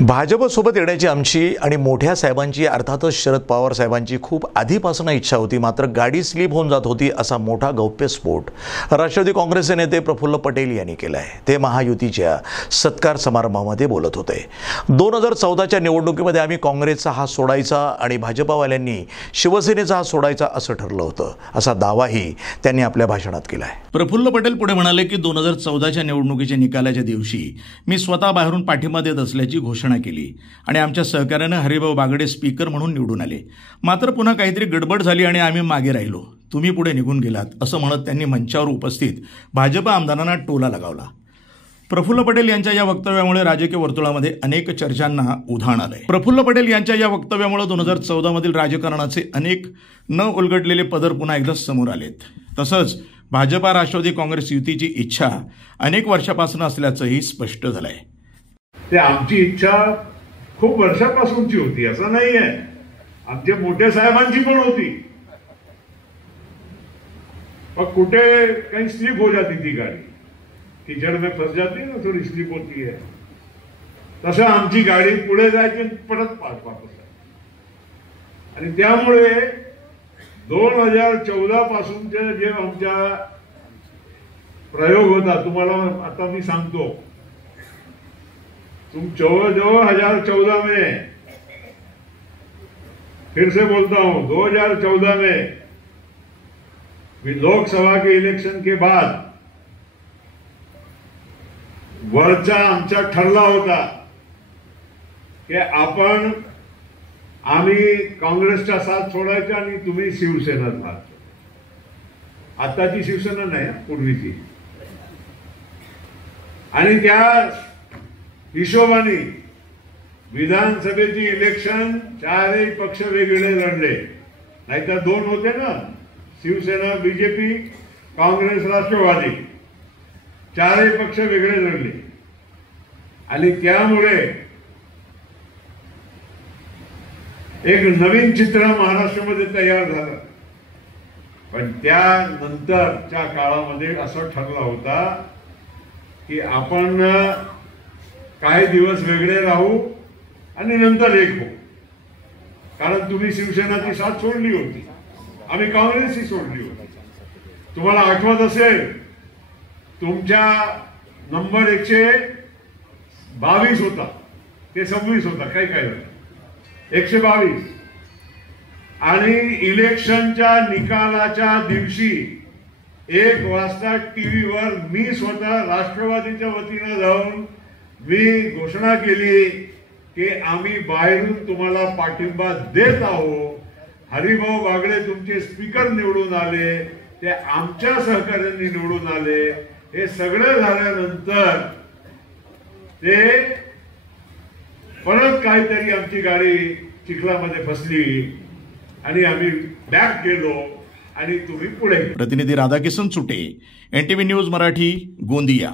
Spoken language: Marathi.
भाजपसोबत येण्याची आमची आणि मोठ्या साहेबांची अर्थातच शरद पवार साहेबांची खूप आधीपासून इच्छा होती, मात्र गाडी स्लिप होऊन जात होती असा मोठा गौप्यस्फोट राष्ट्रवादी काँग्रेसचे नेते प्रफुल्ल पटेल यांनी केला आहे। ते महायुतीच्या सत्कार समारंभामध्ये बोलत होते। 2014च्या निवडणुकीमध्ये आम्ही काँग्रेसचा हात सोडायचा आणि भाजपवाल्यांनी शिवसेनेचा हात सोडायचा असं ठरलं होतं, असा दावाही त्यांनी आपल्या भाषणात केला आहे। प्रफुल्ल पटेल पुढे म्हणाले की 2014च्या निवडणुकीच्या निकालाच्या दिवशी मी स्वतः बाहेरून पाठिंबा देत असल्याची घोषणा केली आणि आमच्या सहकार्याने हरिभाऊ बागडे स्पीकर म्हणून निवडून आले। मात्र पुन्हा काहीतरी गडबड झाली आणि आम्ही मागे राहिलो, तुम्ही पुढे निघून गेलात असं म्हणत त्यांनी मंचावर उपस्थित भाजप आमदारांना टोला लगावला। प्रफुल्ल पटेल यांच्या या वक्तव्यामुळे राजकीय वर्तुळामध्ये अनेक चर्चांना उधाण आलंय। प्रफुल्ल पटेल यांच्या या वक्तव्यामुळे 2014 मधील राजकारणाचे अनेक न उलगडलेले पदर पुन्हा एकदा समोर आलेत। तसंच भाजपा राष्ट्रवादी काँग्रेस युतीची इच्छा अनेक वर्षापासून असल्याचंही स्पष्ट झालंय। ते आमची इच्छा खूप वर्षापासूनची होती असं नाही आहे, आमच्या मोठ्या साहेबांची पण होती, पर कुठे कहीं स्लिप हो जाती थी गाड़ी, कीचड़ में फंस जाती है ना, थोड़ी स्लिप होती है, तसं आमची गाडी पुढे जायची परत वापस। आणि त्यामुळे 2014 पासूनचे जे आमचा प्रयोग होता, तुम्हाला आता मी सांगतो, तुम 2014 में, फिर से बोलता हूं, 2014 में लोकसभा के इलेक्शन के बाद वरचा आमचा ठरला होता की आपण आम्ही काँग्रेसचा साथ सोडायचा आणि तुम्ही शिवसेना साथ। आताची शिवसेना नाही, पूर्वीची। आणि त्या हिशोबाने विधानसभेची इलेक्शन चारही पक्ष वेगवेगळे लढले, नाहीतर दोन होते ना, शिवसेना, बीजेपी, काँग्रेस, राष्ट्रवादी, चारही पक्ष वेगळे लढले। आणि त्यामुळे एक नवीन चित्र महाराष्ट्रामध्ये तयार झालं। पण त्यानंतरच्या काळामध्ये असं ठरलं होता की आपण काही दिवस वेगळे राहू आणि नंतर एक हो, कारण तुम्ही शिवसेनाची साथ सोडली होती, आम्ही काँग्रेसची सोडली होती। तुम्हाला आठवत असेल, तुमच्या नंबर 122 होता, ते 26 होता, काही काय झालं 122। आणि इलेक्शनच्या निकालाच्या दिवशी 1 वाजता टीव्हीवर मी स्वतः राष्ट्रवादीच्या वतीने जाऊन मी घोषणा केली की आम्ही बाहेरून तुम्हाला पाठिंबा देत आहोत, हरिभाऊ बागडे तुमचे स्पीकर निवडून आले, ते आमच्या सहकार्यांनी निवडून आले। हे सगळं झाल्यानंतर ते परत काहीतरी आमची गाडी चिखलामध्ये फसली आणि आम्ही बॅक गेलो आणि तुम्ही पुढे। प्रतिनिधी राधाकिशन सुटे, NTV न्यूज मराठी, गोंदिया।